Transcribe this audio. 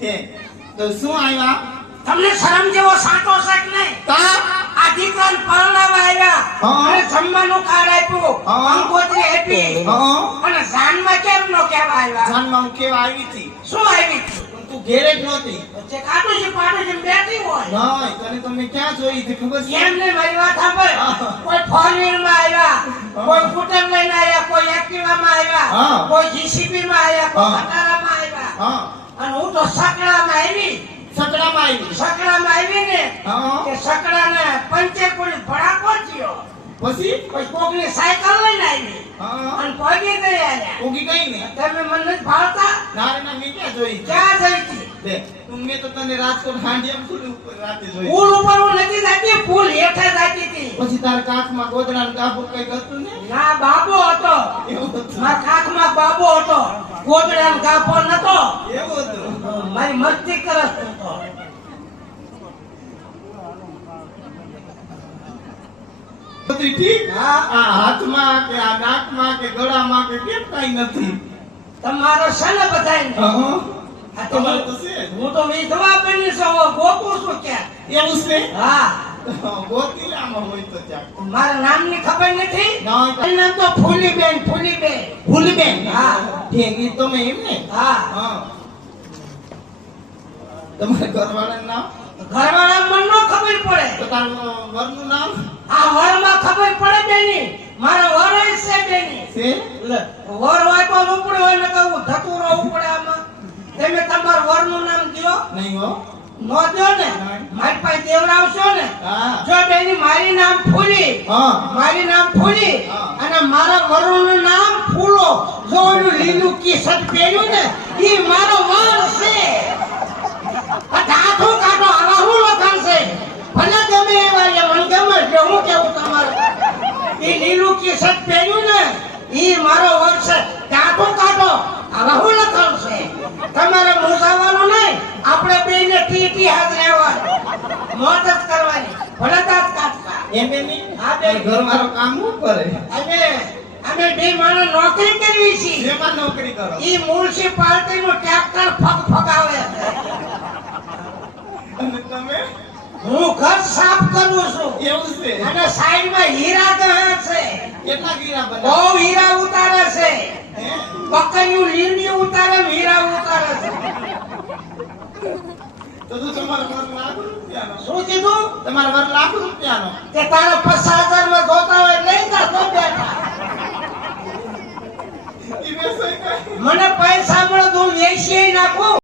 તે તો શું આવ્યા? તમને શરમ જેવો સાટો છે કે નહીં? તા આ દીકરાને પરણાવવા આવ્યા હા. અને જમવાનું કાર્ડ આપ્યું, હા. કંકોત્રી આપી હા અને જાનમાં કેમ નો કહેવા આવ્યા? જાનમાં હું કેવા આવી હતી શું આવી હતી? તું ઘેરે જ નહોતી. જે કાઢું છે પાડું છે બેઠી હોય નહીં તને તમે ક્યાં જોઈ હતી ખબર છે? એમ નહીં, મારી વાત સાંભળ. હા. કોઈ ફોર વ્હીલ માં આવ્યા, હા. કોઈ સ્કૂટર લઈને આવ્યા, કોઈ એક્ટિવા માં આવ્યા, હા. કોઈ જીસીબી માં આવ્યા, કોઈ હા. ખટારામાં આવ્યા હા અને હું તો સકડામાં આવી. સકડામાં આવી. સકડામાં આવી ને હા કે સકડાને પંચર પડી ભડાકો થયો. પછી પછી કોકની સાયકલ લઈને આવી હા અને પગે ગઈ આયા. ઉગી ગઈ ને? તમે મને નથી ભાવતા? ના રે ના મેં ક્યાં જોઈ? ક્યાં જઈ હતી? દે તું મેં તો તને રાજકોટ હાંડિયા ફૂલ ઉપર રાતે જોઈ. પુલ ઉપર હું નથી જતી, પુલ હેઠે જતી હતી. પછી તારા કાખમાં ગોદડાનું કાપડ કઈ હતું ને? ના બાબો હતો, એવું હતું. મારા કાખમાં બાબો હતો, ગોદડાનો ગાફો નતો. એવું હતું. મારી મસ્તી કરસ તું તો. બધું ઠીક? હા. આ હાથમાં કે આ નાકમાં કે ગળામાં કે કેમ કાંઈ નથી? તમારો છે ને બધાય હા આ તો તમારે તો છે. હું તો વિધવા બની છું, હવે ગોતું છું ક્યાં? એવું છે? હા, ગોતી લે આમાં હોય તો ચાક. મારા નામની ખબર નથી. ના મારું નામ તો ફૂલીબેન, ફૂલીબેન. ફૂલબેન. હા. ઠીક ઈ તમે એમ ને? હા, હા તમારા ઘરવાળાનું નામ? ઘરવાળા મને ન ખબર પડે. તો તારા વરનું નામ આ વરમાં ખબર પડે બેની, મારો વર જ છે બેની. છે? વર હોય તો ઉપડે હોય ને કહું ધતુરો ઉપડે આમાં. તમે તમારા વરનું નામ કયો? નહીં હો. નો દો ને, મારી પાસે દેવરાવશો ને. હા જો બેની મારી નામ ફૂલી, હા મારી નામ ફૂલી હા. અને મારા વરુનું નામ ફૂલો. જો ઓલું લીલું ટી-શર્ટ પહેર્યું ને ઈ મારો વર છે. આ ધાથું કાઢો, આવા હું લખાણ છે. ભલે ગમે એવા એ મને ગમે છે, હું કેવું તમારે? ઈ લીલું ટી-શર્ટ પહેર્યું ને ઈ મારો વર છે. ધાથું કાઢો, આવા હું લખાણ છે. તમારે મૂંઝાવાનું નહીં, આપણે બેયને ટી હાથ રહેવાનું, મોજ જ કરવાની, ભલે દાંત કાઢતા. એમ નહીં? હા, બેન. ઘરવાળો કામ શું કરે? અમે બે માણસ નોકરી કરવી છે. શેમાં નોકરી કરો? ઈ મ્યુનિસિપાલિટી નું ટ્રેક્ટર ફગાવે. અને તમે? હું ઘર સાફ કરું છું એવું છે? અને સાઈડમાં હીરા કહે છે. કેટલા ગીરા બહુ બનાવે? હીરા ઉતારે છે. હે? બકરીયું લીલી ઉતારે ને હીરા ઉતારે છે. તો તમારો વર લાખ રૂપિયાનો? શું કીધું? તમારો વર લાખ રૂપિયાનો? કે તારે 50,000 માં જોતા હોય લઈ જા તો બેઠા. ઈ વેચાય કાંઈ? મને પૈસા મળે તો હું વેચી નાખું.